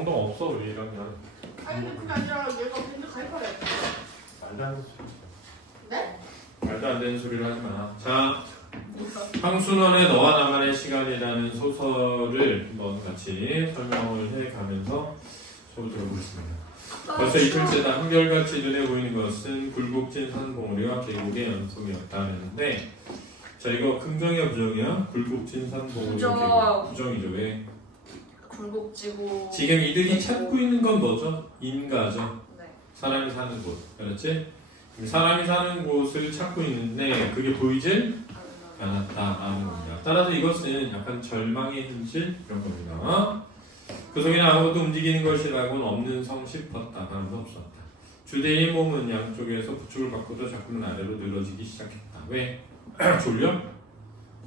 영동 없어 우리 1학년. 아니 근데 그게 아니라 얘가 밴드 가입하래. 말도 안 되는 소리. 네? 말도 안 되는 소리를 하지 마. 자, 황순원의 너와 나만의 시간이라는 소설을 한번 같이 설명을 해가면서 수업을 들어보겠습니다. 벌써 이틀째다. 한결같이 눈에 보이는 것은 굴곡진 산봉우리와 계곡의 연속이었다 그랬는데, 자 이거 긍정이야 부정이야? 굴곡진 산봉우리와 계곡. 부정이죠. 왜? 굴곡지고. 지금 이들이 찾고 있는 건 뭐죠? 인가죠. 네. 사람이 사는 곳. 그렇지? 사람이 사는 곳을 찾고 있는데 그게 보이질 않았다라는 겁니다. 따라서 이것은 약간 절망의 현실 이런 겁니다. 그 속에는 아무것도 움직이는 것이라고는 없는 성 싶었다. 아무도 없었다. 주대의 몸은 양쪽에서 부축을 받고도 자꾸만 아래로 늘어지기 시작했다. 왜? 졸려?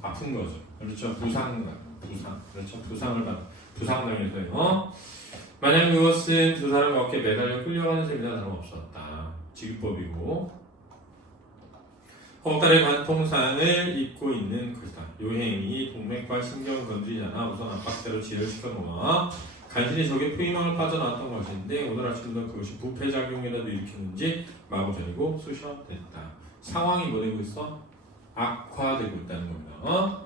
아픈 거죠. 그렇죠. 부상. 그렇죠. 부상당해서요. 만약 그것은 두 사람 어깨에 매달려 끌려가는 셈이나 다름없었다. 지급법이고 허벅다리 관통상을 입고 있는 것이다. 요행이 동맥과 신경을 건드리잖아. 우선 압박대로 지혈 시켜놓아 간신히 적의 포위망을 빠져나왔던 것인데 오늘 아침부터 그것이 부패작용이라도 일으켰는지 마구전이고 쑤셔댔다. 상황이 뭐 되고 있어? 악화되고 있다는 겁니다.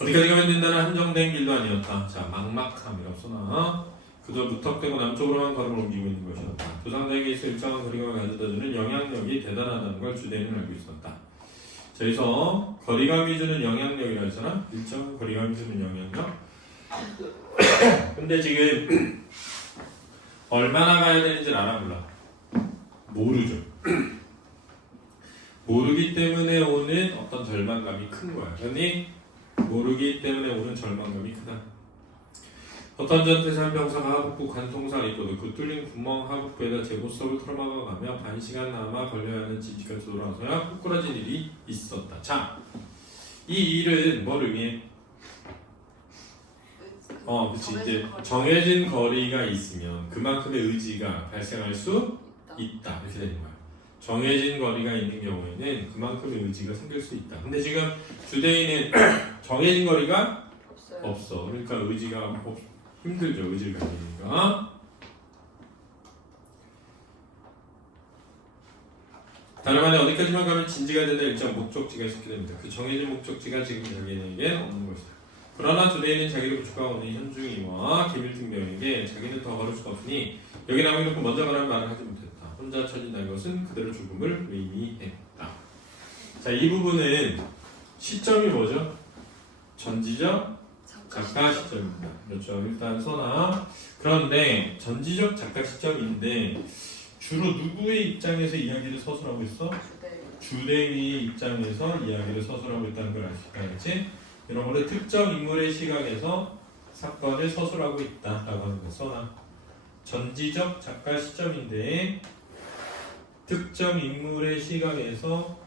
어디까지 가면 된다는 한정된 길도 아니었다. 자, 막막함이라고 써놔. 그저 무턱대고 남쪽으로만 걸음을 옮기고 있는 것이었다. 부상자에게서 일정한 거리감을 가져다주는 영향력이 대단하다는 걸 주대인은 알고 있었다. 자, 여기서 거리감이 주는 영향력이라 했잖아. 일정한 거리감이 주는 영향력. 근데 지금 얼마나 가야 되는지는 알아 몰라? 모르죠. 모르기 때문에 오는 어떤 절망감이 큰 거야. 그러니 모르기 때문에 오는 절망감이 크다. 어떤 전투에서 한 병사가 하복부 관통상을 입고도 그 뚫린 구멍 하복부에다 제보석을 털어막아가며 반시간 남아 걸려야 하는 집집까지 돌아와서야 꼬꾸라진 일이 있었다. 자, 이 일은 뭘 의미해? 그치. 이제 정해진 거리가 있으면 그만큼의 의지가 발생할 수 있다. 이렇게 되는 거야. 정해진 거리가 있는 경우에는 그만큼의 의지가 생길 수 있다. 근데 지금 주대인은 정해진 거리가 없어. 그러니까 의지가 힘들죠. 의지를 가지니까. 다른 말에 어디까지만 가면 진지가 되는 일정 목적지가 있게 됩니다. 그 정해진 목적지가 지금 자기에게 없는 것이다. 그러나 주대인은 자기를 부축하고 있는 현중이와 김일등병에게 자기는 더 걸을 수가 없으니 여기 남겨놓고 먼저 가라는 말을 하지 못했다. 혼자 처진다는 것은 그들의 죽음을 의미했다. 자, 이 부분은 시점이 뭐죠? 전지적 작가 시점입니다. 그렇죠. 일단 써놔. 그런데 전지적 작가 시점인데 주로 누구의 입장에서 이야기를 서술하고 있어? 주대위의 입장에서 이야기를 서술하고 있다는 걸 아시겠지? 여러분은 특정 인물의 시각에서 사건을 서술하고 있다라고 하는 거 써놔. 전지적 작가 시점인데 특정 인물의 시각에서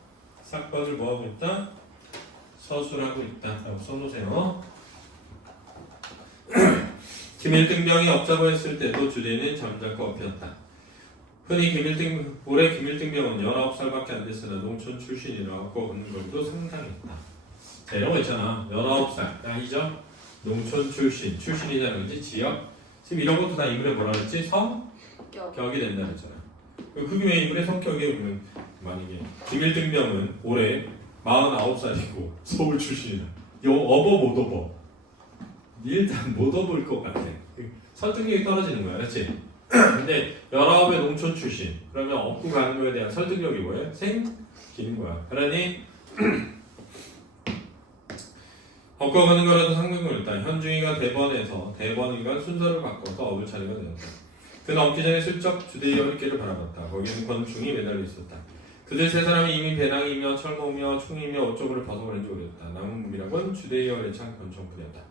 사건을 뭐하고 있다? 서술하고 있다라고 써놓으세요. 김일등병이 없자고 했을 때도 주대는 잠자코 엎였다. 흔히 올해 김일등병은 19살밖에 안 됐으나 농촌 출신이라고 하는 걸도 상상했다. 자, 이런 거 있잖아. 19살 나이죠? 농촌 출신이잖아. 그지? 지역. 지금 이런 것도 다 인물의 뭐라 그랬지? 성격이 된다 그랬잖아. 그게 왜 인물의 성격이 오면 만약에 김일등병은 올해 49살이고 서울 출신이다. 이거 업어 못 업어? 일단 못 업을 것 같아. 설득력이 떨어지는 거야. 그렇지? 근데 19의 농촌 출신. 그러면 업고 가는 거에 대한 설득력이 뭐예요? 생기는 거야. 그러니 업고 가는 거라도 상관은 일단 현중이가 대번이가 순서를 바꿔서 업을 차례가 되었다. 그는 업기 전에 슬쩍 주대의 헐개를 바라봤다. 거기는 권충이 매달려 있었다. 그들 세 사람이 이미 배낭이며 철봉이며 총이며 어쩌고를 벗어버린 지 오래됐다. 남은 무기력은 주대의 헐에 찬 권총뿐이었다.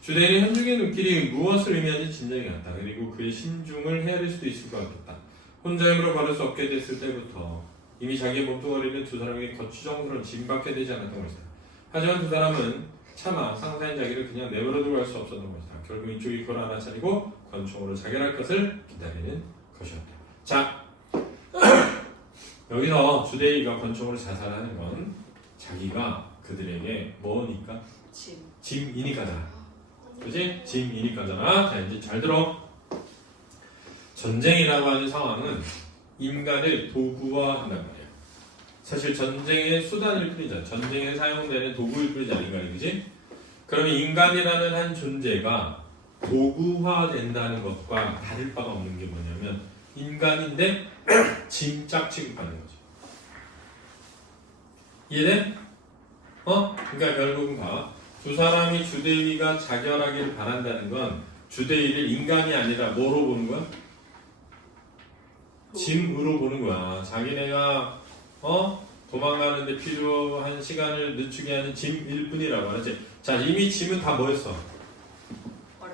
주대인은 현중의 눈길이 무엇을 의미하는지 진작에 알았다. 그리고 그의 심중을 헤아릴 수도 있을 것 같았다. 혼자 힘으로 걸을 수 없게 됐을 때부터 이미 자기의 몸뚱아리는 두 사람에게 거추정스러운 짐밖에 되지 않았던 것이다. 하지만 두 사람은 차마 상사인 자기를 그냥 내버려두고 갈 수 없었던 것이다. 결국 이쪽이 그걸 알아차리고 권총으로 자결할 것을 기다리는 것이었다. 자, 여기서 주대이가 권총으로 자살하는 건 자기가 그들에게 뭐니까? 짐이니까다. 그지? 짐이니까잖아. 자, 이제 잘 들어. 전쟁이라고 하는 상황은 인간을 도구화한단 말이야. 사실 전쟁의 수단일 뿐이잖아. 전쟁에 사용되는 도구일 뿐이지 인간이, 그지? 그러면 인간이라는 한 존재가 도구화된다는 것과 다를 바가 없는 게 뭐냐면 인간인데 짐짝 취급하는 거지. 이해돼? 그러니까 결국은 봐. 두 사람이 주대위가 자결하기를 바란다는 건 주대위를 인간이 아니라 뭐로 보는 거야? 짐으로 보는 거야. 자기네가 도망가는데 필요한 시간을 늦추게 하는 짐일 뿐이라고 하지. 자, 이미 짐은 다 뭐였어?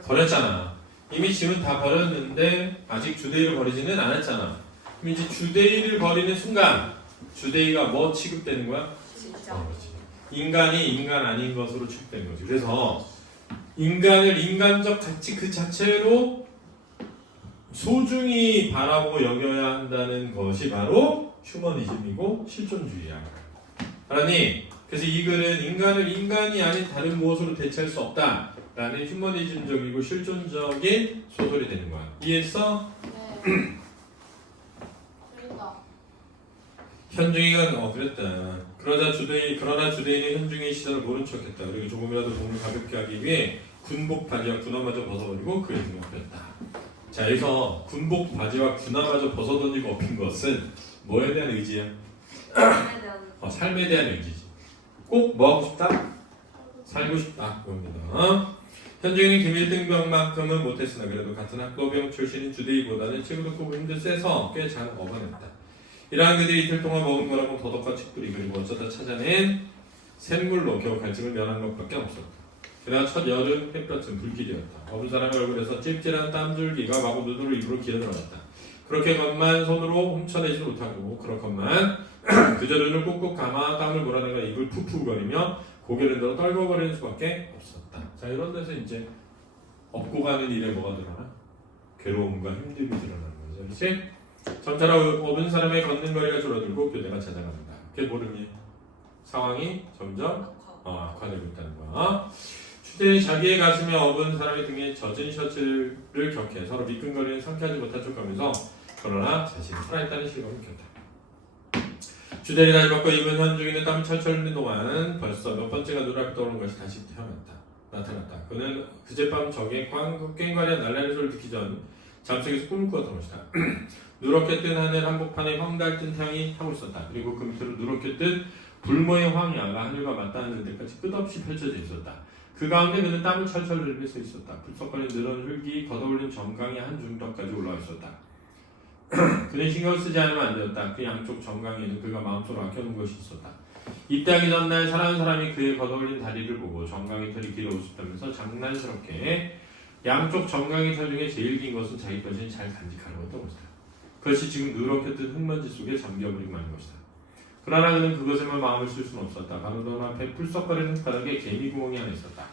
버렸잖아. 이미 짐은 다 버렸는데 아직 주대위를 버리지는 않았잖아. 그럼 이제 주대위를 버리는 순간 주대위가 뭐 취급되는 거야? 진짜. 그렇지. 인간이 인간 아닌 것으로 취급되는 거지. 그래서 인간을 인간적 가치 그 자체로 소중히 바라보고 여겨야 한다는 것이 바로 휴머니즘이고 실존주의야. 알았니? 그래서 이 글은 인간을 인간이 아닌 다른 무엇으로 대체할 수 없다라는 휴머니즘적이고 실존적인 소설이 되는 거야. 이해했어? 네. 재밌다. 현중이가 그랬다. 그러나 주대인은 현중이의 시선을 모른 척했다. 그리고 조금이라도 몸을 가볍게 하기 위해 군복 바지와 군화마저 벗어버리고 그의 등에 업혔다. 자, 여기서 군복 바지와 군화마저 벗어던지고 업힌 것은 뭐에 대한 의지야? 삶에 대한 삶에 대한 의지지. 꼭 뭐 하고 싶다? 살고 싶다. 그겁니다. 현중이는 김일등병만큼은 못했으나 그래도 같은 학도병 출신인 주대위보다는 친구도 꼭 힘들 세서 꽤 잘 얻어냈다. 이러한 그들이 이틀 동안 먹은 거라고 더덕과 칡뿌리 그리고 어쩌다 찾아낸 샘물로 겨우 갈증을 면한 것밖에 없었다. 게다가 첫 여름 햇볕은 불길이었다. 어느 사람의 얼굴에서 찔찔한 땀줄기가 마구 눈으로 입으로 기어들어갔다. 그렇게건만 손으로 훔쳐내지 못하고 그렇건만 그저 눈을 꾹꾹 감아 땀을 몰아내가 입을 푸푸거리며 고개를 들어 떨궈버리는 수밖에 없었다. 자, 이런 데서 이제 업고 가는 일에 뭐가 드러나? 괴로움과 힘듦이 드러나는 거죠. 그렇지? 점차로 업은 사람의 걷는 거리가 줄어들고 교대가 찾아갑니다. 그게 모르니 상황이 점점 악화되고 있다는 거야. 주대는 자기의 가슴에 업은 사람의 등에 젖은 셔츠를 격해 서로 미끈거리는 상쾌하지 못한 촉감에서 그러나 자신이 살아있다는 실감을 느꼈다. 주대를 다시 바꿔 입은 현중이는 땀이 철철 흘리는 동안 벌써 몇 번째가 눈앞에 떠오른 것이 다시 나타났다. 그는 그젯밤 적의 꽹과리한 날라리 소리를 듣기 전 잠속에서 꿈을 꾸었던 것이다. 누렇게 뜬 하늘 한복판에 황달 뜬 태양이 타고 있었다. 그리고 그 밑으로 누렇게 뜬 불모의 황야가 하늘과 맞닿는 데까지 끝없이 펼쳐져 있었다. 그 가운데 그는 땀을 철철 흘리며 서 있었다. 불썩거리는 느런 흙이 걷어올린 정강이 한 중턱까지 올라와 있었다. 그는 신경을 쓰지 않으면 안 되었다. 그 양쪽 정강에는 그가 마음속으로 아껴놓은 것이 있었다. 입대하기 전날 사랑하는 사람이 그의 걷어올린 다리를 보고 정강이 털이 길어 웃었다면서 장난스럽게 양쪽 정강이 털 중에 제일 긴 것은 자기 것이 잘 간직하려고 했던 것이다. 그것이 지금 누렇게 뜬 흙먼지 속에 잠겨버리고 마는 것이다. 그러나 그는 그것에만 마음을 쓸 수는 없었다. 바로 눈앞에 풀썩거리는 흙바닥에 개미 구멍이 하나 있었다.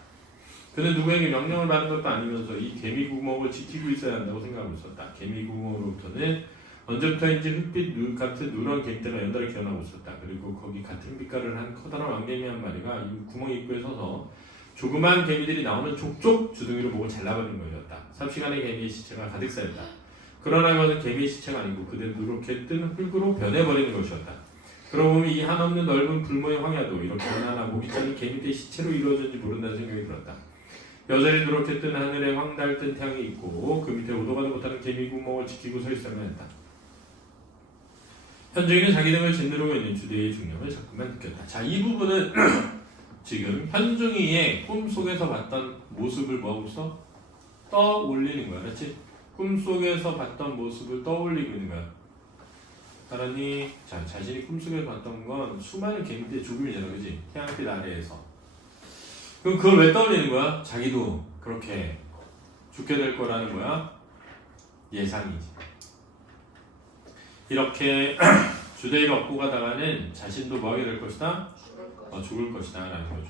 그는 누구에게 명령을 받은 것도 아니면서 이 개미 구멍을 지키고 있어야 한다고 생각하고 있었다. 개미 구멍으로부터는 언제부터인지 흙빛 같은 누런 개미가 연달아 기어나고 있었다. 그리고 거기 같은 빛깔을 한 커다란 왕개미 한 마리가 이 구멍 입구에 서서 조그만 개미들이 나오는 족족 주둥이를 보고 잘라버린 것이었다. 삽시간에 개미의 시체가 가득 쌓였다. 그러나 그것은 개미의 시체가 아니고 그대로 누렇게 뜬 흙으로 변해버리는 것이었다. 그러고 보면 이 한없는 넓은 불모의 황야도 이렇게 하나하나 목이 자른 개미들의 시체로 이루어졌는지 모른다는 생각이 들었다. 여전히 누렇게 뜬 하늘에 황달 뜬 태양이 있고 그 밑에 오도 가도 못하는 개미 구멍을 지키고 서 있어야만 했다. 현중이는 자기 등을 짓누르고 있는 주대의 중력을 자꾸만 느꼈다. 자, 이 부분은 지금 현중이의 꿈속에서 봤던 모습을 뭐하고 있어? 떠올리는 거야. 그렇지? 꿈속에서 봤던 모습을 떠올리고 있는 거야. 알았니? 자, 자신이 꿈속에서 봤던 건 수많은 개미들의 죽음이잖아. 그지? 태양빛 아래에서. 그럼 그걸 왜 떠올리는 거야? 자기도 그렇게 죽게 될 거라는 거야? 예상이지. 이렇게 주대를 얻고 가다가는 자신도 뭐하게 될 것이다? 죽을 것이다 라는 거죠.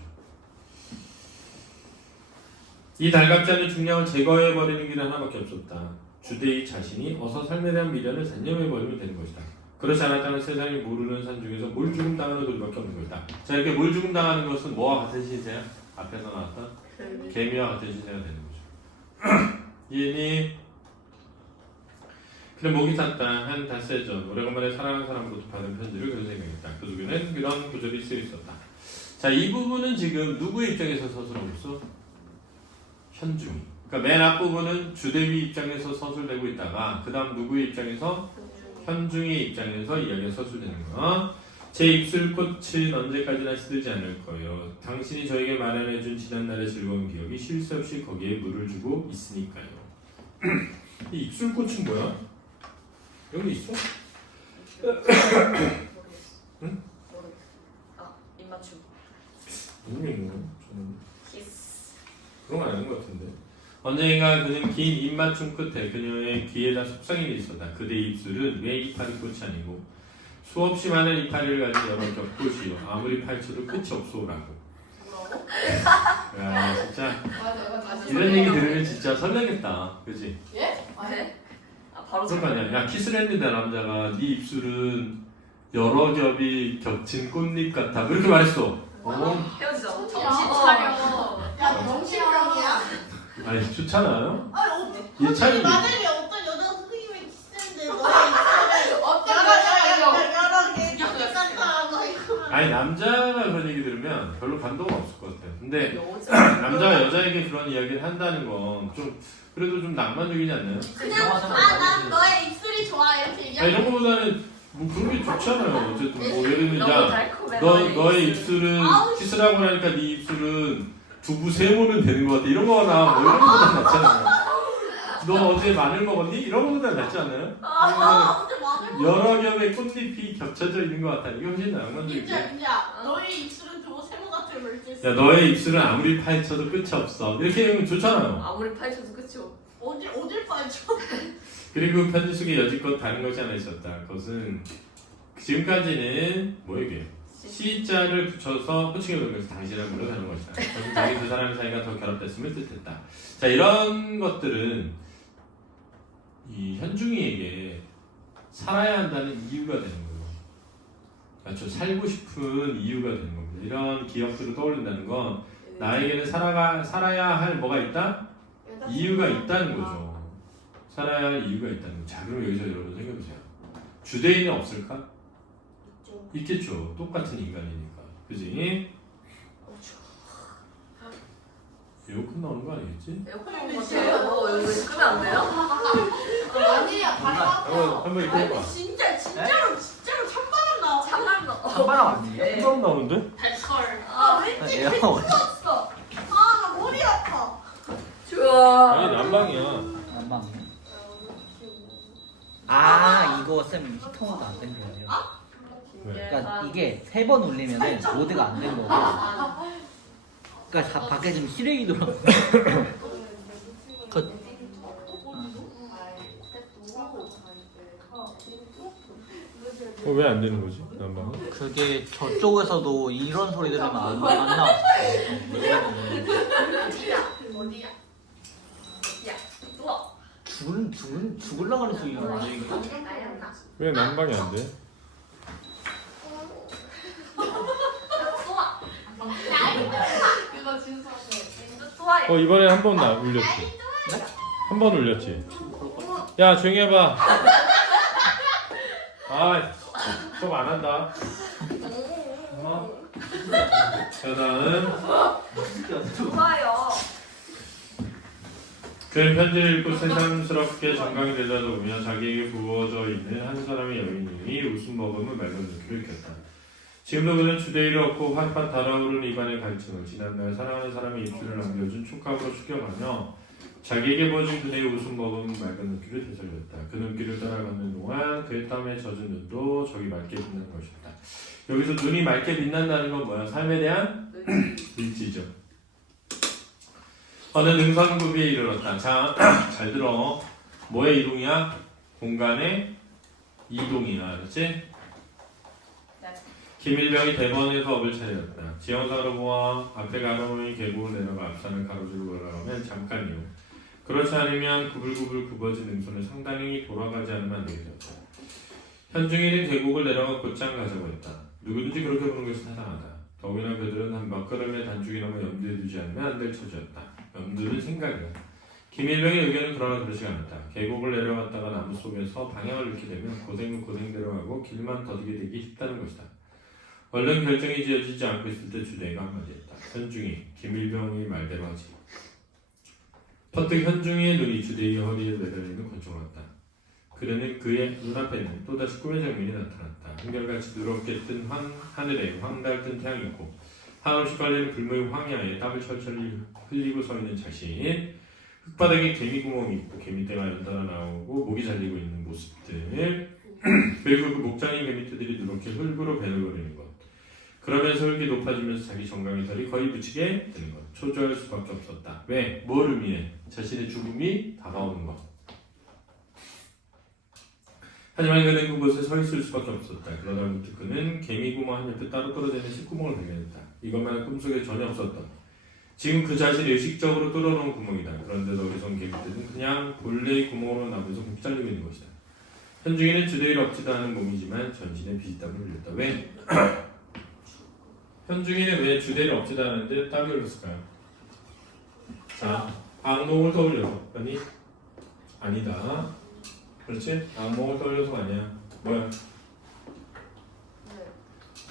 이 달갑지 않은 중량을 제거해버리는 길은 하나밖에 없었다. 주대의 자신이 어서 삶에 대한 미련을 단념해버리면 되는 것이다. 그렇지 않았다면 세상이 모르는 산 중에서 뭘 죽음 당하는 소리밖에 없는 것이다. 자, 이렇게 뭘 죽음 당하는 것은 뭐와 같은 시제야? 앞에서 나왔던 개미와 같은 시세가 되는 거죠. 이해니? 그래 목이 탔다 한 닷새 전 오래간만에 사랑하는 사람으로부터 받은 편지를 그런 생각했다. 그 속에는 이런 구절이 쓰여 있었다. 자, 이 부분은 지금 누구의 입장에서 서술하고 있어? 현중이. 그러니까 맨 앞부분은 주대위 입장에서 서술되고 있다가 그 다음 누구의 입장에서? 현중의 입장에서 이야기가 서술되는 거. 제 입술꽃은 언제까지나 시들지 않을 거예요. 당신이 저에게 마련해준 지난날의 즐거운 기억이 쉴 새 없이 거기에 물을 주고 있으니까요. 이 입술꽃은 뭐야? 여기 있어? 응? 아, 입맞춤. 무슨 얘기인 거야? 저는 키스. 그런 건 아닌 것 같은데. 언젠가 그는 긴 입맞춤 끝에 그녀의 귀에다 속삭임이 있었다. 그대의 입술은 왜 이파리 꽃이 아니고 수없이 많은 이파리를 가진 여러 겹꽃이요. 아무리 파헤쳐도 끝이 없소라고. 뭐라고? 야 진짜 맞아. 이런 얘기 들으면 진짜 설레겠다. 그치? 예? 네? 아, 바로 그런 거 아니야. 야 키스를 했는데 남자가 네 입술은 여러 겹이 겹친 꽃잎 같아. 그렇게 말했어. 헤어지자. 정신 정신 차려. 차려. 야 정신병이야? 아니 좋잖아요. 아니 얘 차이. 만약에 어떤 여자 선생님이 키스했는데 너의 입술에 어떤 여러 여자가 개 같다 막 이러면 아니 남자가 그런 얘기 들으면 별로 감동은 없을 것 같아요. 근데 여자. 남자가 여자에게 그런 이야기를 한다는 건 좀 그래도 좀 낭만적이지 않나요? 그냥 난 너의 입술이 좋아 이렇게 아니, 얘기하면 이런 거보다는 뭐 그런 게 좋잖아요. 어쨌든 뭐 예를 들면 너무 야, 달콤해. 너의 입술은 아우, 키스라고 하니까 네 입술은 두부 세 모는 되는 것 같아. 이런 거나 뭐 이런 거보다 낫잖아요. 너 어제 마늘 먹었니? 이런 거보다 낫지 않나요? 아 근데 마늘 여러 겹의 꽃잎이 겹쳐져 있는 것 같아. 이게 훨씬 낭만적이지. 민지야 너의 입술은 두부 세모 같은 물질 야 너의 입술은 아무리 파헤쳐도 끝이 없어. 이렇게 하면 좋잖아요. 아무리 파헤쳐도 끝이 없. 어딜 빠져 그리고 편지 속에 여지껏 다른 것이 하나 있었다. 그것은 지금까지는 뭐 이게 C자를 붙여서 호칭해 보는 것을 당신을 물러가는 것이다. 그것은 자기 두 사람의 사이가 더 결합됐음을 뜻했다. 자 이런 것들은 이 현중이에게 살아야 한다는 이유가 되는 거예요. 그렇죠. 살고 싶은 이유가 되는 겁니다. 이런 기억들을 떠올린다는 건 나에게는 살아야 할 뭐가 있다? 이유가 있다는 거죠. 살아야 할 이유가 있다는 거죠. 자, 그럼 여기서 여러분 생각해보세요. 주대인은 없을까? 있겠죠. 똑같은 인간이니까. 그지? 에어컨 나오는 거 아니겠지? 에어컨 나온 것 같아요. 여기 끄면 안 돼요? 아니야 바로 앞에. 한번 이렇게 해봐. 진짜로 찬바람 나와 참나는 거. 한바람 아니에요? 네. 처음 나오는데? 달컬 아, 왠지 에어컨 개추웠어 아나 머리 아파 좋아. 아니 난방이야. 난방이요? 아 이거 쌤 히터가 안 된 거예요. 그러니까 이게 3번 올리면은 모드가 안 되는 거고. 그러니까 밖에 지금 실외기 돌아. 왜 안 되는 거지? 난방은? 그게 저쪽에서도 이런 소리 들으면 안 나왔어요. 어디야 야, 누워. 죽을라 그래서 이런 소리. 나였나? 왜 난방이 안 돼? 그거 진수하네. 좋아해. 이번에 한 번 울렸지. 한 번 울렸지. 야 조용히 해봐. 수업 안 한다. 자 다음. 좋아요. 그는 편지를 읽고 새삼스럽게 정강이 되다보며 자기에게 부어져 있는 한 사람의 여인이 웃음 머금은 맑은 눈길을 켰다. 지금도 그는 주대의를 얻고 활phát 달아오르는 입안의 갈증을 지난날 사랑하는 사람의 입술을 남겨준 촉각으로 숙여가며 자기에게 부어진 그대의 웃음 머금은 맑은 눈길을 되살렸다. 그 눈길을 따라가는 동안 그의 땀에 젖은 눈도 저기 맑게 빛나는 것이었다. 여기서 눈이 맑게 빛난다는 건 뭐야? 삶에 대한 일지죠. 어느 능선구비에 이르렀다. 자, 잘 들어. 뭐의 이동이야? 공간의 이동이야. 그렇지? 김일병이 대번에서 업을 차렸다. 지형상으로 보아 앞에 가로놓인 계곡을 내려가 앞산을 가로질러 올라가면 잠깐이요. 그렇지 않으면 구불구불 굽어진 능선을 상당히 돌아가지 않으면 안 되겠다. 현중이는 계곡을 내려가 곧장 가자고 했다. 누구든지 그렇게 보는 것이 타당하다. 더구나 그들은 한 먹걸음의 단축이라면 염두에 두지 않으면 안 될 처지였다. 염두는 생각이야. 김일병의 의견은 그러나 그렇지 않았다. 계곡을 내려갔다가 나무 속에서 방향을 잃게 되면 고생은 고생대로 하고 길만 더디게 되기 쉽다는 것이다. 얼른 결정이 지어지지 않고 있을 때 주대가 한마디 했다. 현중이 김일병의 말대로 하지. 퍼뜩 현중이의 눈이 주대의 허리에 매달리는 권총을 봤다. 그러는 그의 눈앞에는 또다시 꿈의 장면이 나타났다. 한결같이 누렇게 뜬 하늘에 황달 뜬 태양이 있고 한없이 깔리는 불모의 황야에 땀을 철철 흘리고 서 있는 자신, 흙바닥에 개미구멍이 있고 개미떼가 연달아 나오고 목이 잘리고 있는 모습들, 그리고 그 목장인 개미떼들이 누렇게 흙으로 배들거리는 것, 그러면서 흙이 높아지면서 자기 정강이 털이 거의 붙이게 되는 것, 초조할 수밖에 없었다. 왜? 뭘 의미해? 자신의 죽음이 다가오는 것. 하지만 그는 그곳에 서 있을 수밖에 없었다. 그러다 문득 그는 개미구멍 한 옆에 따로 떨어져 있는 식구멍을 발견했다. 이것만은 꿈속에 전혀 없었던, 지금 그 자신이 의식적으로 뚫어놓은 구멍이다. 그런데도 어리석은 개미들은 그냥 본래의 구멍으로 나면서 목 잘리고 있는 것이다. 현중이는 주대의를 없지도 않은 몸이지만 전신에 비지땀을 흘렸다. 왜? 현중이는 왜 주대의를 없지도 않은데 땀이 흘렸을까요? 자, 악몽을 떠올려서. 아니? 아니다. 그렇지? 악몽을 떠올려서 아니야. 뭐야?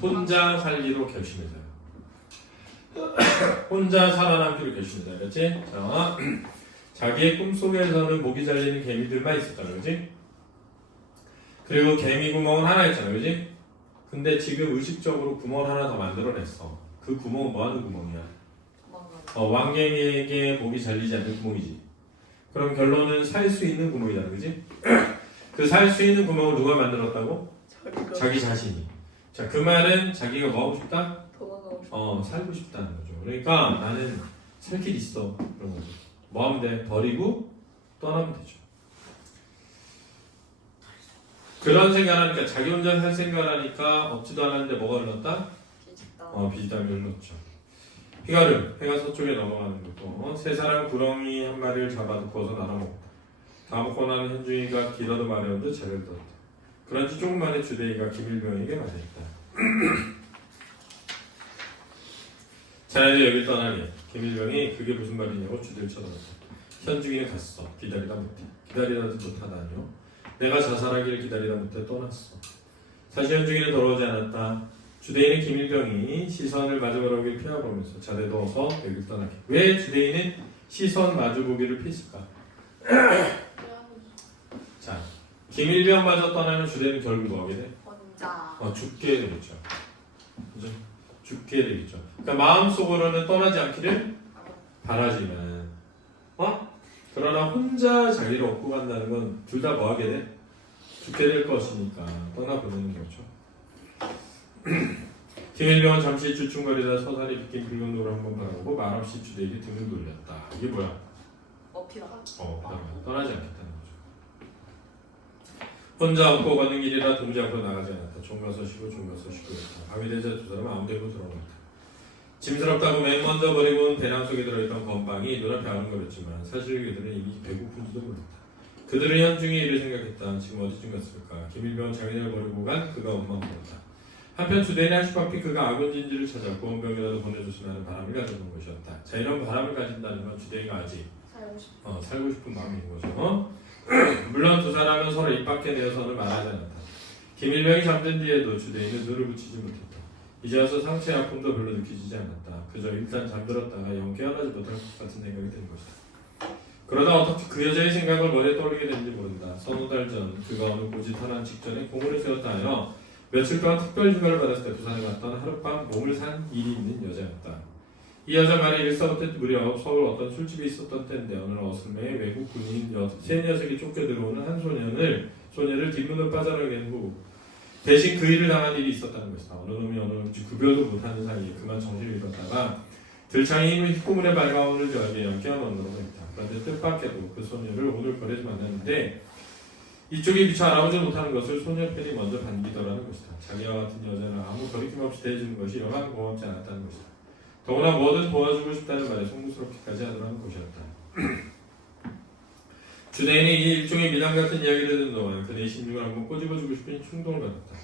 혼자 살기로 결심해서요. 혼자 살아남기로 결심해서. 그렇지? 자, 자기의 꿈속에서는 목이 잘리는 개미들만 있었다. 그렇지? 그리고 개미 구멍은 하나 있잖아. 그렇지? 근데 지금 의식적으로 구멍을 하나 더 만들어냈어. 그 구멍은 뭐 하는 구멍이야? 왕개미에게 목이 잘리지 않는 구멍이지. 그럼 결론은 살 수 있는 구멍이잖아. 그지? 그 살 수 있는 구멍을 누가 만들었다고? 자기 자신이. 자, 그 말은 자기가 뭐 하고 싶다? 살고 싶다는 거죠. 그러니까 나는 살 길 있어. 그런 거죠. 뭐 하면 돼? 버리고 떠나면 되죠. 그런 생각하니까, 자기 혼자 살 생각하니까 없지도 않았는데 뭐가 흘렀다? 비지땀이 흘렀죠. 피가름, 해가 서쪽에 넘어가는 것도, 세 사람 구렁이 한 마리를 잡아 두고서 나눠 먹었다. 다 먹고 나는 현중이가 길어도 마려운 듯 재를 들었다. 그런지 조금 만에 주대이가 김일병에게 말했다. 자네들 여길 떠나니. 김일병이 그게 무슨 말이냐고 주대를 쳐다봤다. 현중이는 갔어. 기다리다 못해. 기다리다도 못하다니요. 내가 자살하기를 기다리다 못해 떠났어. 사실 현중이는 돌아오지 않았다. 주대인은 김일병이 시선을 마주보기를 피하보면서 자네도 어서 여길 떠나게. 왜 주대인은 시선 마주보기를 피했을까? 자, 김일병마저 떠나면 주대인은 결국 뭐하게 돼? 혼자. 죽게 되겠죠. 그죠? 죽게 되겠죠. 그러니까 마음속으로는 떠나지 않기를 바라지만, 그러나 혼자 자기를 얻고 간다는 건 둘 다 뭐하게 돼? 죽게 될 것이니까 떠나보내는 거죠. 김일병은 잠시 주춤거리다 서산이 빗긴 붉은 노를 한번 바라보고 말없이 주대에게 등을 돌렸다. 이게 뭐야? 피다. 떠나지 않겠다는 거죠. 혼자 얻고 걷는 길이라 동지 앞으로 나가지 않았다. 종가서 쉬고 종가서 쉬고 있다. 밤이 되자 두 사람은 아무데도 들어갔다. 짐스럽다고 맨 먼저 버리고 온 배낭 속에 들어있던 건빵이 눈앞에 아른거렸지만 사실 그들은 이미 배고픈지도 몰랐다. 그들은 현중의 일을 생각했다. 지금 어디쯤 갔을까? 김일병은 자기네를 버리고 간 그가 엄마 물었다. 한편 주대인의 하시파피 그가 아군 진지를 찾아 구원병이라도 보내줬으면 하는 바람을 가져본 것이었다. 자, 이런 바람을 가진다는 건 주대인가 아직 살고 싶은 마음이 있는 거죠. 물론 두 사람은 서로 입 밖에 내어서는 말하지 않았다. 김일병이 잠든 뒤에도 주대인은 눈을 붙이지 못했다. 이제 와서 상처의 아픔도 별로 느껴지지 않았다. 그저 일단 잠들었다가 영 깨어나지 못할 것 같은 생각이 든 것이다. 그러다 어떻게 그 여자의 생각을 머리에 떠올리게 됐는지 모른다. 서너 달 전 그가 어느 고지 탈환 직전에 공문을 세웠다 하여 며칠 동안 특별 휴가를 받았을 때 부산에 갔던 하룻밤 몸을 산 일이 있는 여자였다. 이 여자 말이 일사부터 무렵 서울 어떤 술집에 있었던 때인데 어느 어슴에 외국 군인 세 녀석이 쫓겨 들어오는 한 소녀를 뒷문으로 빠져나게 한 후 대신 그 일을 당한 일이 있었다는 것이다. 어느 놈이 어느 놈인지 구별도 못하는 사이에 그만 정신을 잃었다가 들창이 힘을 희구물의 발가운을 저에게 연기하는 언어로 했다. 그런데 뜻밖에도 그 소녀를 오늘 거래에서 만났는데 이쪽이 미처 알아보지 못하는 것을 소녀 편이 먼저 반기더라는 것이다. 자기와 같은 여자는 아무 거리낌 없이 대해주는 것이 여간 고맙지 않았다는 것이다. 더구나 뭐든 도와주고 싶다는 말에 송구스럽게까지 하더라는 것이었다. 주대인이 이 일종의 미담 같은 이야기를 듣는 동안 그의 심중을 한번 꼬집어주고 싶은 충동을 받았다.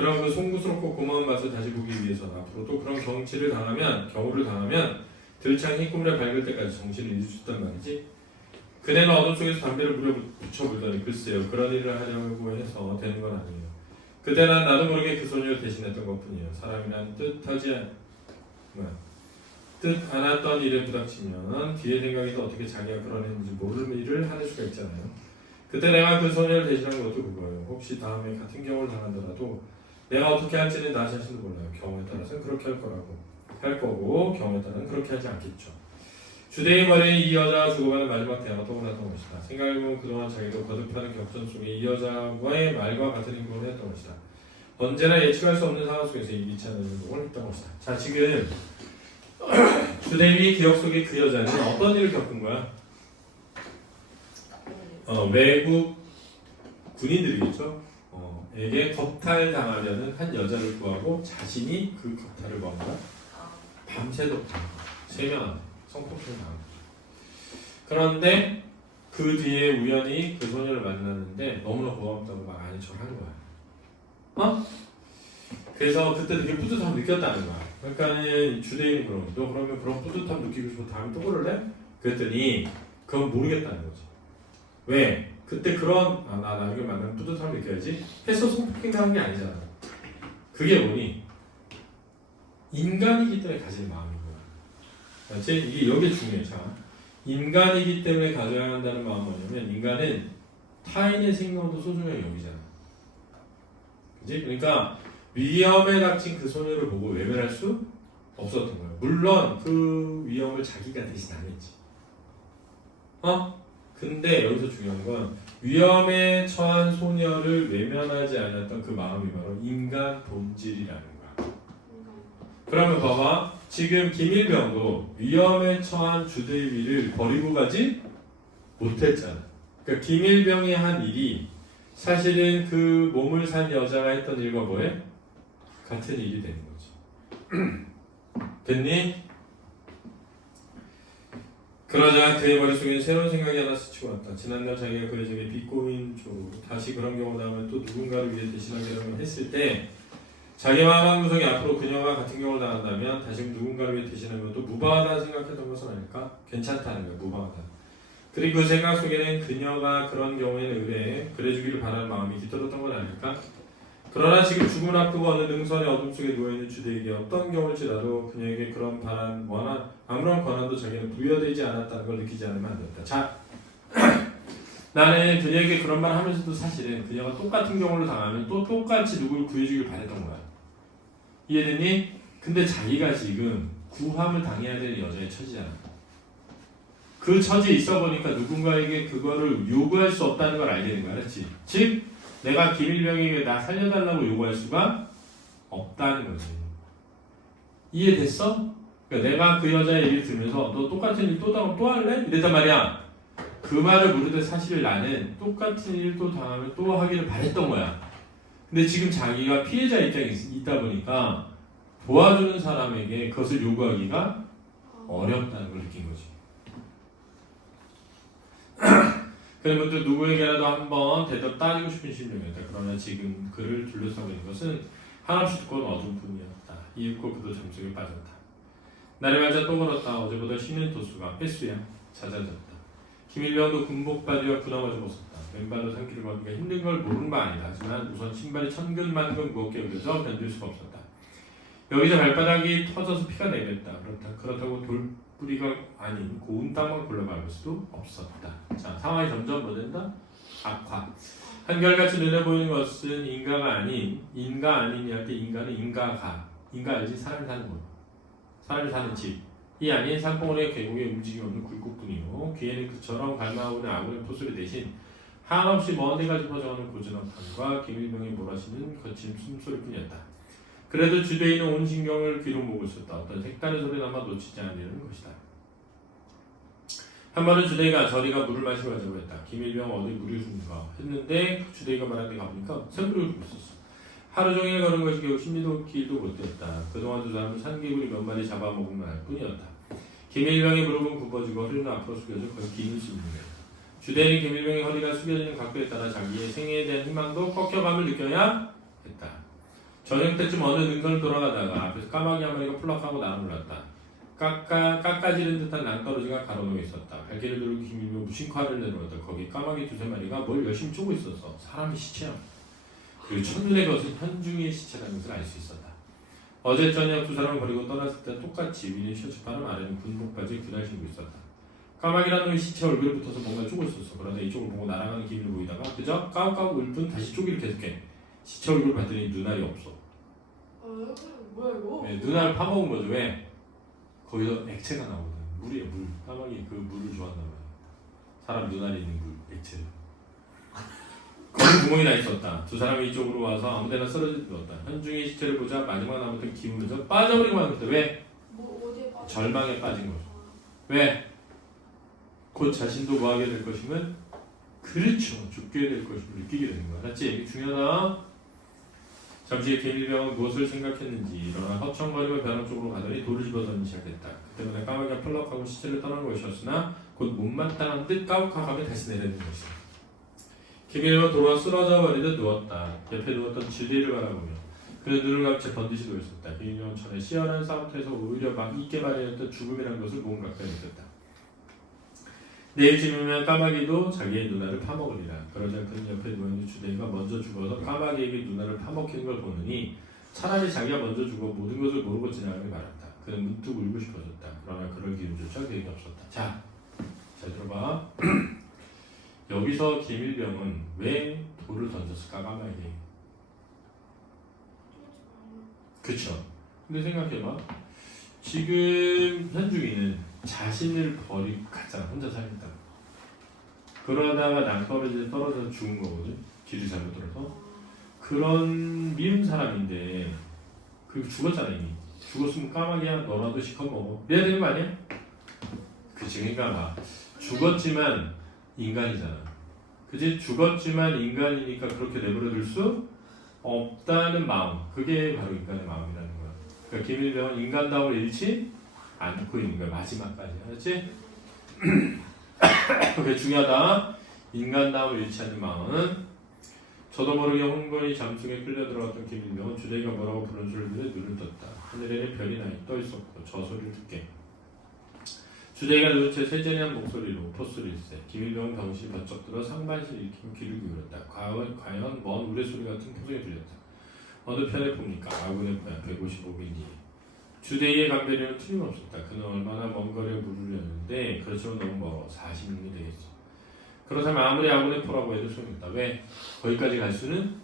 그런 그 송구스럽고 고마운 맛을 다시 보기 위해서는 앞으로도 그런 경우를 당하면 들창이 꿈에 밝을 때까지 정신을 잃을 수 있단 말이지. 그대는 어둠 속에서 담배를 물에 붙여 물더니 글쎄요 그런 일을 하려고 해서 되는 건 아니에요. 그때는 나도 모르게 그 소녀를 대신했던 것뿐이에요. 사람이란 뜻 않았던 일에 부닥치면 뒤에 생각해서 어떻게 자기가 그런 일인지 모르는 일을 하는 수가 있잖아요. 그때 내가 그 소녀를 대신한 것도 그거예요. 혹시 다음에 같은 경우를 당하더라도 내가 어떻게 할지는 나 자신도 몰라요. 경우에 따라서는 그렇게 할 거고 경우에 따라서는 그렇게 하지 않겠죠. 주대의 머리에 이 여자와 주고받은 마지막 대화가 떠올랐던 것이다. 생각해보면 그동안 자기도 거듭하는 격전 속에 이 여자와의 말과 같은 행동을 했던 것이다. 언제나 예측할 수 없는 상황 속에서 이기치 않은 행동을 했던 것이다. 자, 지금 주대의 기억 속에 그 여자는 어떤 일을 겪은 거야? 외국 군인들이겠죠? 에게 겁탈당하려는 한 여자를 구하고 자신이 그 겁탈을 뭔가 밤새도록 3명한테 성폭행 당한 거죠. 그런데 그 뒤에 우연히 그 소녀를 만났는데 너무나 고맙다고 막 아닌 척 하는 거야. 그래서 그때 되게 뿌듯함을 느꼈다는 거야. 그러니까는 주대인이 그러면 너 그러면 그런 뿌듯함 느끼고 싶어 다음에 또 그럴래? 그랬더니 그건 모르겠다는 거지. 왜? 그때 그런 나 나중에 만나면 뿌듯함을 느껴야지 해서 성폭행 당한 게 아니잖아. 그게 뭐니? 인간이기 때문에 가질 마음인 거야. 그렇지? 이게 여기에 중요해. 자, 인간이기 때문에 가져야 한다는 마음은 뭐냐면 인간은 타인의 생명도 소중하게 여기잖아. 그치? 그러니까 위험에 닥친 그 소녀를 보고 외면할 수 없었던 거야. 물론 그 위험을 자기가 대신 안 했지. 근데 여기서 중요한 건 위험에 처한 소녀를 외면하지 않았던 그 마음이 바로 인간 본질이라는 거야. 그러면 봐봐. 지금 김일병도 위험에 처한 주대위를 버리고 가지 못했잖아. 그러니까 김일병이 한 일이 사실은 그 몸을 산 여자가 했던 일과 뭐해? 같은 일이 되는 거지. 됐니? 그러자 그의 머릿속에는 새로운 생각이 하나 스치고 왔다. 지난날 자기가 그 여자에게 비꼬인조로 다시 그런 경우가 나오면 또 누군가를 위해 대신하기로 했을 때 자기 마음 한구석에 앞으로 그녀가 같은 경우를 당한다면 다시 누군가를 위해 대신하면 또 무방하다는 생각했던 것은 아닐까? 괜찮다는 거야. 무방하다. 그리고 그 생각 속에는 그녀가 그런 경우에는 그래주기를 바라는 마음이 깃들었던 건 아닐까? 그러나 지금 죽음을 앞두고 어느 능선의 어둠 속에 누워있는 주대에게 어떤 경우일지라도 그녀에게 그런 아무런 권한도 자기는 부여되지 않았다는 걸 느끼지 않으면 안 된다. 자, 나는 그녀에게 그런 말 하면서도 사실은 그녀가 똑같은 경우를 당하면 또 똑같이 누구를 구해주길 바랬던 거야. 이해됐니? 근데 자기가 지금 구함을 당해야 되는 여자의 처지잖아. 그 처지에 있어 보니까 누군가에게 그거를 요구할 수 없다는 걸 알게 된 거야. 그렇지? 즉 내가 김일병에게 나 살려달라고 요구할 수가 없다는 거지. 이해됐어? 그러니까 내가 그 여자의 얘기를 들으면서 너 똑같은 일 또 할래? 이랬단 말이야. 그 말을 모르되 사실 나는 똑같은 일 또 당하면 또 하기를 바랬던 거야. 근데 지금 자기가 피해자 입장에 있다 보니까 도와주는 사람에게 그것을 요구하기가 어렵다는 걸 느낀 거지. 그러면 또 누구에게라도 한번 대답 따지고 싶은 심정이었다. 그러나 지금 그를 둘러싸고 있는 것은 한없이 두꺼운 어둠뿐이었다. 이윽고 그도 잠속에 빠졌다. 날이 맞아 또 걸었다. 어제보다 쉬는 도수가 횟수야 잦아졌다. 김일병도 군복바지와 군화마저 벗었다. 맨발로 산길을 걷기가 힘든 걸 모르는 바 아니다. 하지만 우선 신발이 천근만근 무겁게 여겨져 견딜 수가 없었다. 여기서 발바닥이 터져서 피가 내렸다. 그렇다고 돌뿌리가 아닌 고운 땅만 골라밟을 수도 없었다. 자, 상황이 점점 뭐 된다? 악화. 한결같이 눈에 보이는 것은 인가 아니니 할 때 인가는 인가 알지? 사람이 사는 곳. 사람이 사는 집. 이 아닌 산봉우리의 계곡에 움직임 없는 굴곡뿐이요. 귀에는 그처럼 갈망하고 있는 아군의 포소리 대신 한없이 먼 데까지 퍼져오는 고즈넉함과 김일병이 몰아치는 거친 숨소리뿐이었다. 그래도 주대인은 온 신경을 귀로 모으고 있었다. 어떤 색다른 소리나마 놓치지 않으려는 것이다. 한 번은 주대이가 저리가 물을 마시러 가자고 했다. 김일병 어디 물이 준가 했는데 주대이가 말한 데 가보니까 샘물을 붓고 있었어. 하루 종일 걸은 것이 겨우 10m 길도 못 됐다. 그동안 두 사람은 산개구리 몇 마리 잡아먹으면 할 뿐이었다. 김일병의 무릎은 굽어지고 허리는 앞으로 숙여져 걷기 힘을 쓰는 거야. 주대인은 김일병의 허리가 숙여지는 각도에 따라 자기의 생애에 대한 희망도 꺾여감을 느껴야 했다. 저녁 때쯤 어느 능선을 돌아가다가 앞에서 까마귀 한 마리가 풀락하고 날아올랐다. 깎아지른 듯한 낭떠러지가 가로놓여 있었다. 발길을 들고 김일병 무심코를 내려오다. 거기 까마귀 두세 마리가 뭘 열심히 쪼고 있었어. 사람의 시체야. 그리고 첫눈에 것은 현중이의 시체라는 것을 알 수 있었다. 어제 저녁 두 사람을 버리고 떠났을 때 똑같이 위는 셔츠 바람 아래는 군복 바지에 그날 신고 있었다. 까마귀라는 놈이 시체 얼굴에 붙어서 뭔가 쪼고 있었어. 그러다 이쪽을 보고 날아가는 기분을 보이다가 그저 까욱까욱 울 뿐 다시 쪼기를 계속해. 시체 얼굴을 봤더니 눈알이 없어. 뭐야 이거? 네, 눈알 파먹은 거죠. 왜? 거기서 액체가 나오거든. 물이에요, 물. 까마귀 그 물을 좋아한단 말이야. 사람 눈알이 있는 물, 액체. 거기 구멍이 나 있었다. 두 사람이 이쪽으로 와서 아무데나 쓰러져 누웠다. 현중의 시체를 보자 마지막 남았던 기운면서 빠져버리고 말았다. 왜? 어디에 빠져? 절망에 빠진 거죠. 왜? 곧 자신도 뭐하게 될 것이면 그렇죠. 죽게 될 것임을 느끼게 되는 거야. 알았지? 이게 중요하다. 잠시 후에 개밀병은 무엇을 생각했는지 일어나 허청거리며 벼랑 쪽으로 가더니 돌을 집어던지기 시작했다. 그때마다 까마귀가 펄럭하고 시체를 떠나는 것이었으나 곧 못마땅한 듯 까욱하며 다시 내려는 것이다. 개밀병은 돌아 쓰러져 버리듯 누웠다. 옆에 누웠던 진리를 바라보며 그는 눈을 감채 번듯이 누워있었다. 개밀병은 전에 시원한 싸움터에서 오히려 막 있게 마련했던 죽음이라는 것을 몸 가까이 느꼈다. 내일쯤이면 까마귀도 자기의 누나를 파먹으리라. 그러자 그는 옆에 누워있는 주댕이가 먼저 죽어서 까마귀에게 누나를 파먹히는 걸 보느니 차라리 자기가 먼저 죽어 모든 것을 모르고 지나가길 바랐다. 그는 문득 울고 싶어졌다. 그러나 그럴 기운조차 그에게 없었다. 자, 잘 들어봐. 여기서 김일병은 왜 돌을 던졌을까 까마귀에게? 그쵸? 근데 생각해봐. 지금 현중이는 자신을 버리고 갔잖아. 혼자 살겠다. 그러다가 낭떠러지에 떨어져서 죽은 거거든. 길을 잘못 들어서. 그런 미운 사람인데 그 죽었잖아 이미. 죽었으면 까마귀야 너라도 시컷 먹어. 이래야 되는 거 아니야? 그치. 그러니까 막 죽었지만 인간이잖아. 그치? 죽었지만 인간이니까 그렇게 내버려둘 수 없다는 마음. 그게 바로 인간의 마음이라는 거야. 그러니까 김일병은 인간다움을 잃지 않고 있는 거야. 마지막까지. 알았지? 그게 중요하다. 인간다움을 잃지 않는 마음은 저도 모르게 홍건이 잠수에 끌려 들어갔던 김일병은 주댕이가 뭐라고 부르는 소리를 들에 눈을 떴다. 하늘에는 별이 떠 있었고 저 소리를 듣게 주댕이가 누운 채 세전이한 목소리로 포소리일세. 김일병은 병실이 번쩍 들어 상반신을 일으키며 귀를 기울였다. 과연 먼 우레소리 같은 표정이 들렸다. 어느 편에 봅니까? 아군의 포야 155mm. 주대희의 감별이는 틀림없었다. 그는 얼마나 먼 거리를 물으려는데 그렇지만 너무 멀어. 40mm 되겠어. 그렇다면 아무리 아군의 포라고 해도 소용없다. 왜? 거기까지 갈 수는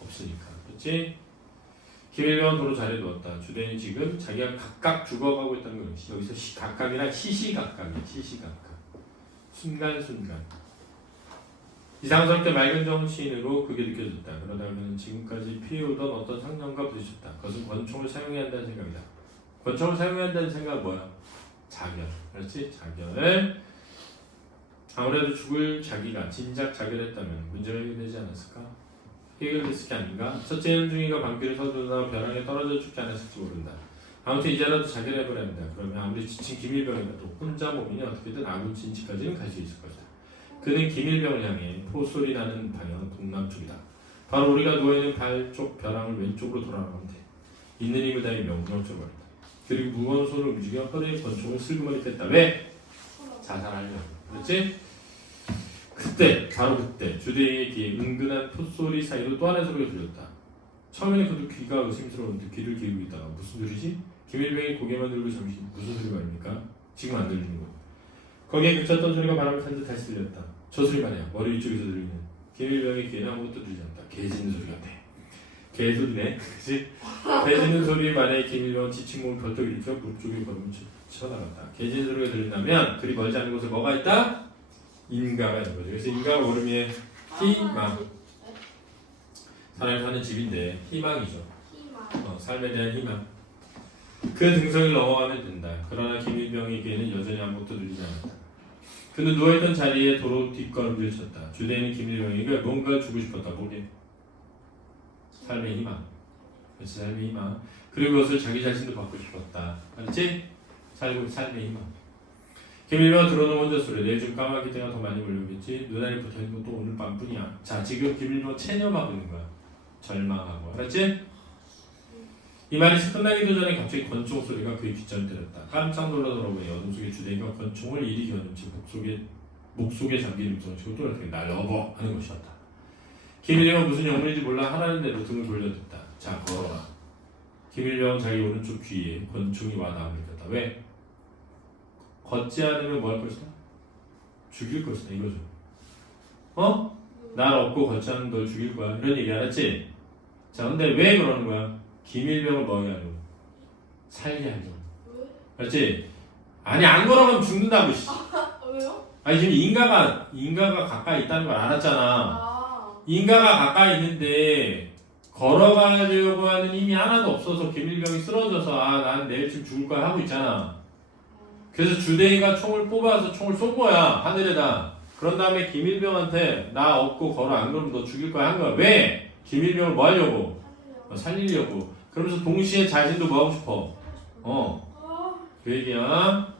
없으니까. 그렇지? 김일병은 도로 자리에 누웠다. 주대희는 지금 자기가 각각 죽어가고 있다는 거지. 여기서 각각이란 시시각각이야. 시시각각. 순간순간. 이상스럽게 맑은 정신으로 그게 느껴졌다. 그러다 그는 지금까지 피해오던 어떤 상념과 부딪혔다. 그것은 권총을 사용해야 한다는 생각이다. 권총을 사용해야 한다는 생각은 뭐야? 자결. 그렇지? 자결을 아무래도 죽을 자기가 진작 자결했다면 문제가 해결되지 않았을까? 해결됐을 게 아닌가? 첫째 현중이가 방귀를 서두르다 벼랑에 떨어져 죽지 않았을지 모른다. 아무튼 이제라도 자결해버려야 한다. 그러면 아무리 지친 김일병이라도 혼자 몸이니 어떻게든 아군 진지까지는 갈 수 있을 것이다. 그는 김일병을 향해 포소리 나는 방향은 동남쪽이다. 바로 우리가 누워있는 발쪽 벼랑을 왼쪽으로 돌아가면 돼. 있는 힘을 다해 명령을 쳐버린다. 그리고 무거운 손을 움직여 허리에 권총을 슬그머니 뺐다. 왜? 자살하려고. 그렇지? 그때 바로 그때 주대희의 귀에 은근한 콧소리 사이로 또 하나의 소리가 들렸다. 처음에는 그도 귀가 의심스러웠는데 귀를 기울이고 있다가 무슨 소리지? 김일병이 고개만 들고 잠시 무슨 소리 말입니까? 지금 안 들리는 거. 거기에 그쳤던 소리가 바람을 탄 듯 다시 들렸다. 저 소리 말이야. 머리 위쪽에서 들리는. 김일병의 귀에는 아무것도 들리지 않다. 개 짖는 소리 같아. 개 소리네. 그치? 개 짖는 소리 만에 김일병은 지친 몸을 벌떡 일으켜 무릎 쪽에 걸음을 쳐나갔다. 개 짖는 소리가 들린다면 그리 멀지 않은 곳에 뭐가 있다? 인가가 있는 거죠. 그래서 인가가 오름에 희망. 사람이 사는 집인데 희망이죠. 삶에 대한 희망. 그 등성을 넘어가면 된다. 그러나 김일병의 귀에는 여전히 아무것도 들리지 않았다. 그는 누워있던 자리에 도로 뒷걸음질 쳤다. 주대인은 김일병에게 뭔가 주고 싶었다. 뭐게? 삶의 희망. 그렇지, 삶의 희망. 그리고 그것을 자기 자신도 받고 싶었다. 알았지? 삶의 희망. 김일병은 들어오는 혼자 소리. 내일 좀 까마귀 때가 더 많이 몰려오겠지. 눈알이 붙어있는 것도 오늘 밤뿐이야. 자, 지금 김일병 체념하고 있는 거야. 절망하고. 알았지? 이 말이 끝나기도 전에 갑자기 권총 소리가 그의 귓전을 때렸다. 깜짝 놀라더라고요. 어둠 속에 주대인과 권총을 이리 겨누지 목 속에 잠긴 음성을 치고 또 이렇게 날 업어 하는 것이었다. 김일병은 무슨 영문인지 몰라 하라는 대로 등을 돌려댔다. 자, 걸어라. 김일병은 자기 오른쪽 귀에 권총이 와닿음을 느꼈다. 왜? 걷지 않으면 뭐 할 것이다? 죽일 것이다 이거죠. 어? 날 업고 걷지 않으면 널 죽일 거야. 이런 얘기 알았지? 자, 근데 왜 그러는 거야? 김일병을 뭐 하게 하려고? 살게 하려고. 왜? 알았지? 아니 안 걸어가면 죽는다고. 씨. 왜요? 아니 지금 인가가 가까이 있다는 걸 알았잖아. 아. 인가가 가까이 있는데 걸어가려고 하는 힘이 하나도 없어서 김일병이 쓰러져서 난 내일쯤 죽을 거야 하고 있잖아. 그래서 주대희가 총을 뽑아서 총을 쏜 거야 하늘에다. 그런 다음에 김일병한테 나 업고 걸어 안 그러면 너 죽일 거야 한 거야. 왜? 김일병을 뭐 하려고? 살리려고. 그러면서 동시에 자신도 뭐 하고 싶어? 그 얘기야.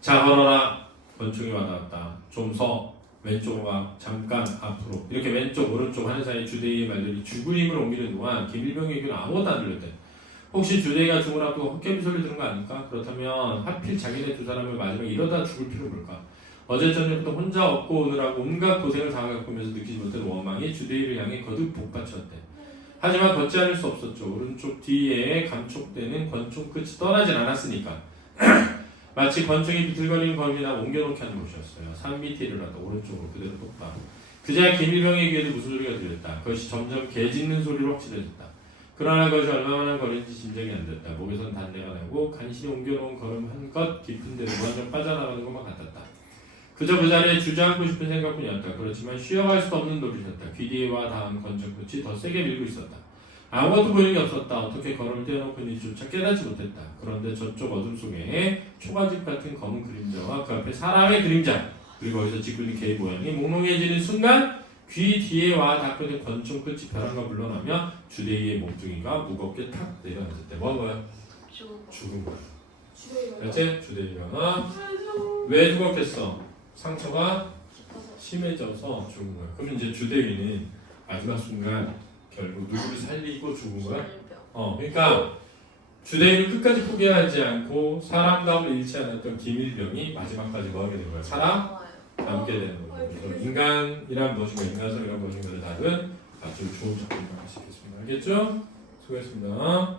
자, 걸어라. 권총이 와닿았다. 좀 서. 왼쪽으로 가. 잠깐 앞으로. 이렇게 왼쪽 오른쪽 하는 사이 주대희의 말들이 죽을 힘을 옮기는 동안 김일병에게는 아무것도 안 들렸대. 혹시 주대희가 죽을 앞두고 헛개비 소리 들은 거 아닐까? 그렇다면 하필 자기네 두 사람을 마지막에 이러다 죽을 필요는 뭘까? 어제 저녁부터 혼자 업고 오느라고 온갖 고생을 당해가면서 느끼지 못한 원망이 주대희를 향해 거듭 복받쳤대. 하지만 걷지 않을 수 없었죠. 오른쪽 뒤에 감촉되는 권총 끝이 떠나질 않았으니까. 마치 권총이 비틀거리는 거리나 옮겨놓게 하는 곳이었어요. 산 밑에 일어났다. 오른쪽으로 그대로 똑바로. 그제야 김일병의 귀에도 무슨 소리가 들렸다. 그것이 점점 개 짖는 소리로 확실해졌다. 그러나 그것이 얼마나 거리인지 짐작이 안 됐다. 목에선 단내가 나고 간신히 옮겨놓은 걸음 한 것 깊은 데로 완전 빠져나가는 것만 같았다. 그저 그 자리에 주저앉고 싶은 생각뿐이었다. 그렇지만 쉬어갈 수도 없는 노릇이었다. 귀 뒤에와 닿은 권총 끝이 더 세게 밀고 있었다. 아무것도 보이는 게 없었다. 어떻게 걸음을 떼어놓고 있는지조차 깨닫지 못했다. 그런데 저쪽 어둠 속에 초가집 같은 검은 그림자와 그 앞에 사람의 그림자 그리고 거기서 짓고 있는 개의 모양이 몽롱해지는 순간 귀 뒤에 와 닿고 있는 권총 끝이 벼랑과 물러나며 주대희의 몸뚱이가 무겁게 탁 내려앉았대. 뭐 한 거야? 죽은 거야. 알지? 주대희가 왜 죽었겠어? 상처가 심해져서 죽은 거야. 그럼 이제 주대희는 마지막 순간 결국 누구를 살리고 죽은 거야? 그러니까 주대희를 끝까지 포기하지 않고 사람다움을 잃지 않았던 김일병이 마지막까지 뭐 하게 된 거야? 살아 남게 되는 거죠. 그래서 인간이란 무엇인가, 인간성이란 무엇인가를 다룬 아주 좋은 작품이라고 할 수 있겠습니다. 알겠죠? 수고했습니다.